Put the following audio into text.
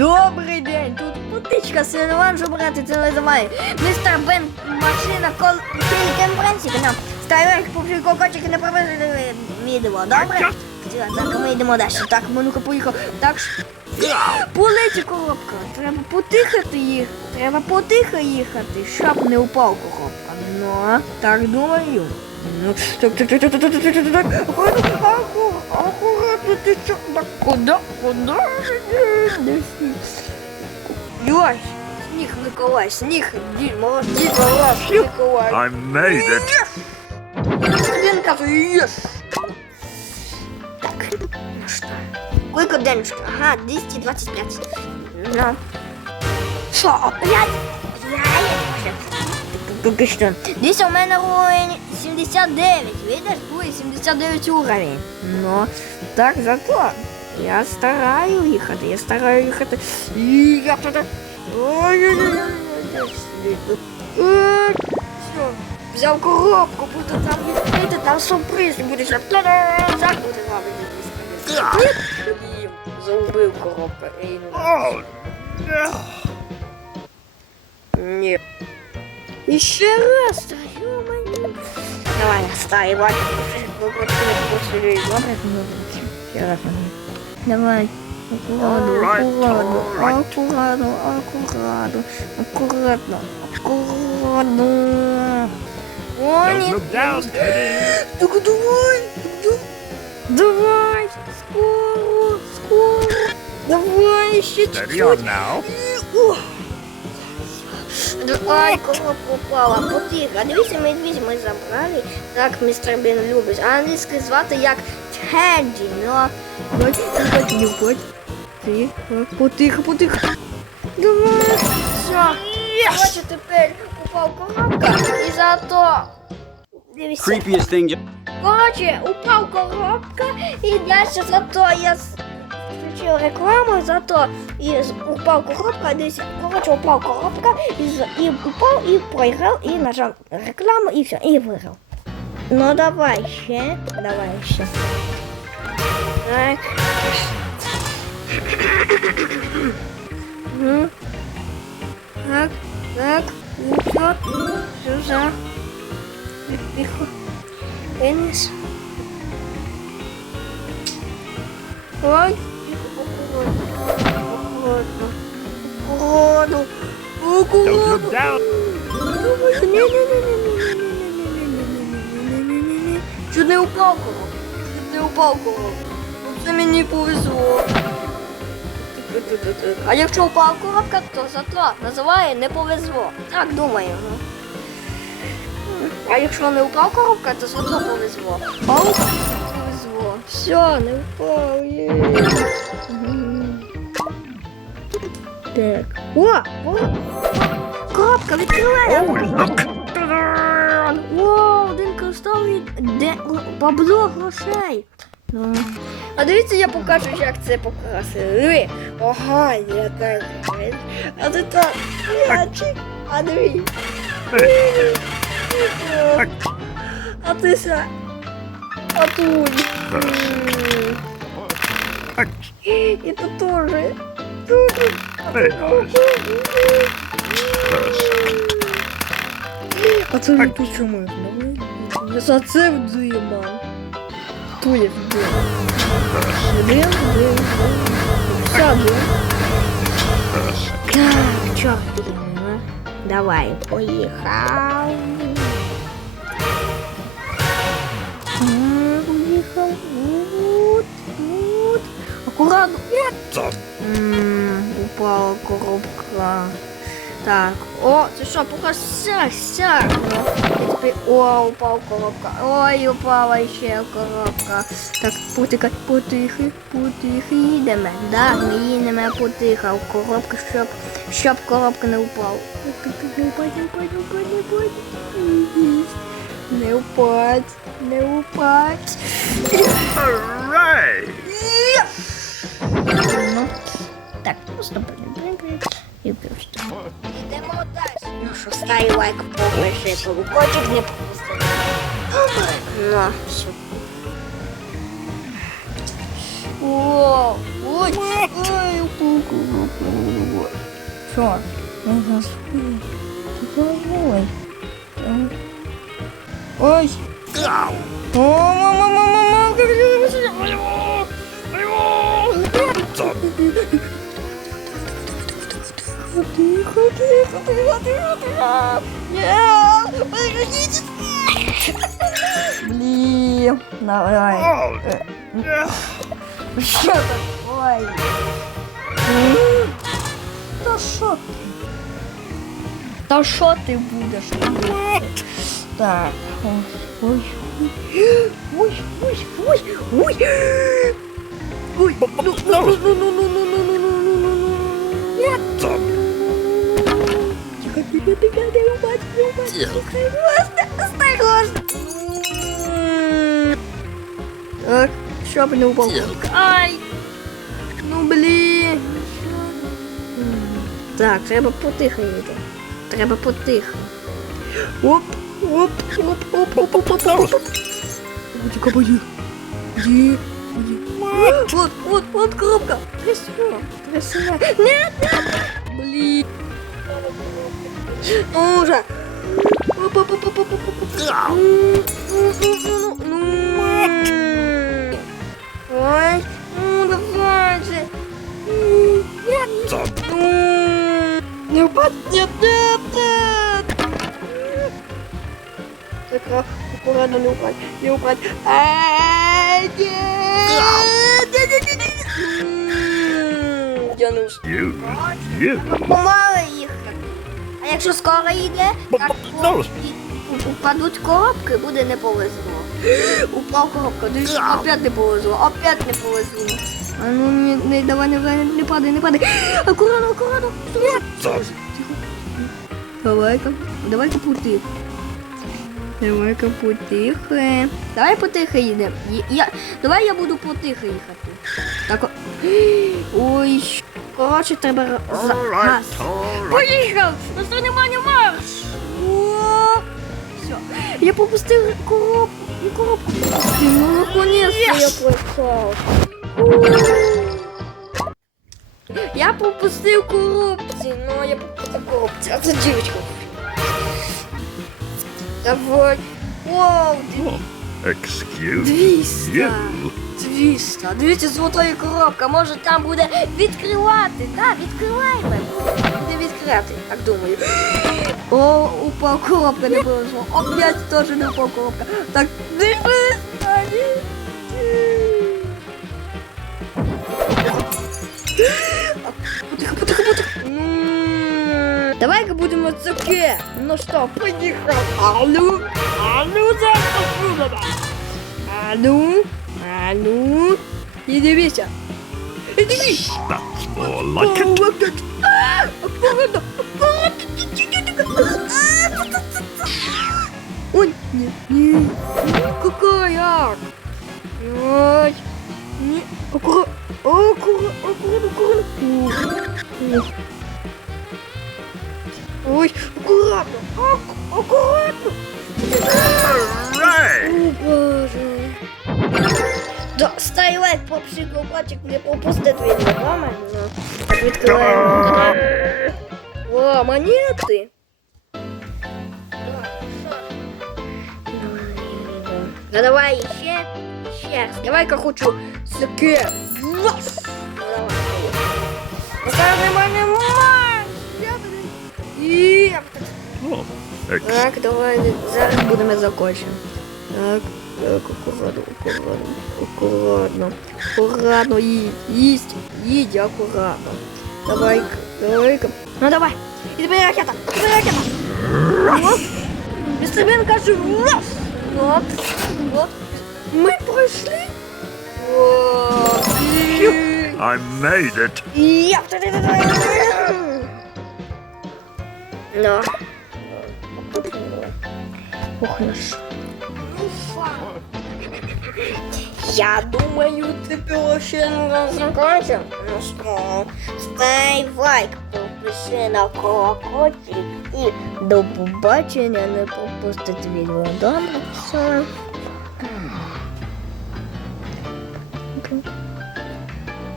Добрий день! Тут путичка, сина, вам же брати це називає. Мистер Бен, машина, кол... Тільки бранчик, нам старих попів кокочик не провели відео, добре? Так, ми йдемо далі. Так, манука поїхав. Так, ж... Полиці коробка, треба потихати їх, треба потихо їхати, щоб не упав коробка. Ну, так думаю. Ну, так, так, так, так, так, так, так. Аккуратно, ты что? Куда? Куда? Юась. Сник, Николай, сник. Дима, Дима, Николай. I made it. Студентка, ты ешь. Так, ну что? Сколько денежка? Ага, 225. Да. Что, опять? Я не Поки що. Дивіться, у мене уровень 79. Видиш, Ой, 79 уровень. Ну, так зато. Я стараю їхати, я стараю їхати. І я тут. Ой-ой-ой. Взяв коробку, буду там відкрити, там сюрприз буде ще. Так буде мабуть. І заубив коробку. Ні. Еще раз. Давай, вставай. Давай. Аккуратно, аккуратно, аккуратно, аккуратно, аккуратно. Ой, так давай, давай, скоро, скоро, давай еще чуть-чуть. Ай, кого попала. Потіха. Дивіться, ми дві ми забрали. Так, містер Бін любить. А англійський звати як Кенді. Ну, так їбать. Тихо, потихо, потихо. Давай. Все. Короче, тепер упав коробка і зато... Дивіться. Creepiest thing. Короче, упав коробка і далі зато я бачив рекламу за то, і упав коробка, десь коротше упав коробка, и і упав, і проіграв, і нажав рекламу, и все, и выиграл. Ну давай еще, давай еще. Так. Угу. Так, так, ну, нічого, жужа. Тихо. Виніс. Ой. Кукону. Не, упав кого. Чуть не упав кого. Це мені повезло. А якщо упав коробка, то зато називає не повезло. Так думаю. А якщо не упав коробка, то зато повезло повезло. Все, не впав. Є. Так. О! О! Коробка відкриває! О, один кристал де бабло грошей. Ну. А дивіться, я покажу, як це покрасили. Ага, я так. А ти так. М'ячик. А диві. А ти ся. А тут. М. І тут теж. Тут. Very nice. А це не тут чому? За це вдима. Ту є вдима. Вдим, вдим, вдим. Все, вдим. Так, чорт їм, Давай, поїхав. М, Поїхав. От, от. Акуратно. So, М, Упала коробка. Так, о, це що, покаж сяк, сяк. Ну, і О, упала коробка. Ой, упала ще коробка. Так, потихай, потихи, потихи їдемо. Так, ми їдемо потихо. Коробка, щоб, щоб коробка не упала. Не упадь, не упадь, не упадь. Не упадь, упадь. hooray! Ну, так, просто і просто. Йдемо далі. Ну що, стає лайк повише, колокольчик не пропустити. Ну, все. О, ой, ой, упав Що? Ага. Ой. Ой. О, мама, мама, мама, как же Тихо, тихо, тихо, тихо, тихо. Нет, Блин, давай. Э, э, что такое? Да что? ты? Да что ты будешь? Так. Ой. Ой, ой, ой, ой. Ой, ну, ну, ну, ну, ну, ну, ну, ну, ну, ну, ну, ну. Там. Тихо, тихо, тихо, не упасть, не упасть. Тихо. Осторожно. Так, щоб не упав. Ай! Ну блін. Так, треба потихо їти. Треба потихо. Оп, оп, оп, оп, оп, оп, оп, оп. Тихо, поди. Иди, иди. Вот, вот, вот коробка. Трясем, трясем. Нет, нет. Блин. Ну уже. Оп, оп, оп, оп, оп, оп, оп. Ой, ну давай же. Нет. Не упасть, нет, нет, нет. Нет, нет, нет. М, Дянуш. You. You. Помало їхати. А якщо скоро йде, так Ну. упадуть коробки, буде не повезло. Упав коробка, дивіться, опять не повезло, опять не повезло. А ну не, не давай, не, не, не падай, не падай. Аккуратно, аккуратно. Там. Давай-ка, давай-ка потихо. Давай-ка потихо. Давай потихо їдемо. Я, давай я буду потихо їхати. Так, ой, коротше, треба за газ. Поїхав! На внимание марш! О! Все. Я пропустив коробку. Ну, коробку. Ну, наконец-то я пройшов. Я пропустив коробці. Ну, я пропустив коробці. А це дівчинка. Давай. Вау, excuse 200. you. 200. Дивіться, золотої коробка. Може там буде відкривати. Так, відкриваємо. Буде відкривати, так думаю. О, упав коробка, не повезло. Опять теж не упав коробка. Так, дивись. Потихо, Давай-ка будем отцуке. Ну что, поехал. А ну, а ну, за А ну, а ну. Не дивися. That's more like it. Ой, нет, нет, какая! этот вид дома. Так. О, монети. Ну давай еще. Еще. Давай, как хочу. Ске. Yes! Ну, давай. Покажи маме мать. Так, давай зараз будемо закончимо. Так. так, акуратно, акуратно, акуратно, акуратно, їдь, їсть, їдь, акуратно. Давай, давай-ка. Ну давай, і тепер ракета, тепер ракета. Оп, Містер Бен каже, раз. Оп, оп. Ми пройшли. О, і- I made it. Yep. No. Ох, наш. Я думаю, ты не закончил. Ну что, ставь лайк, подпиши на колокольчик и до побачення, не попустить відео. Добре, все.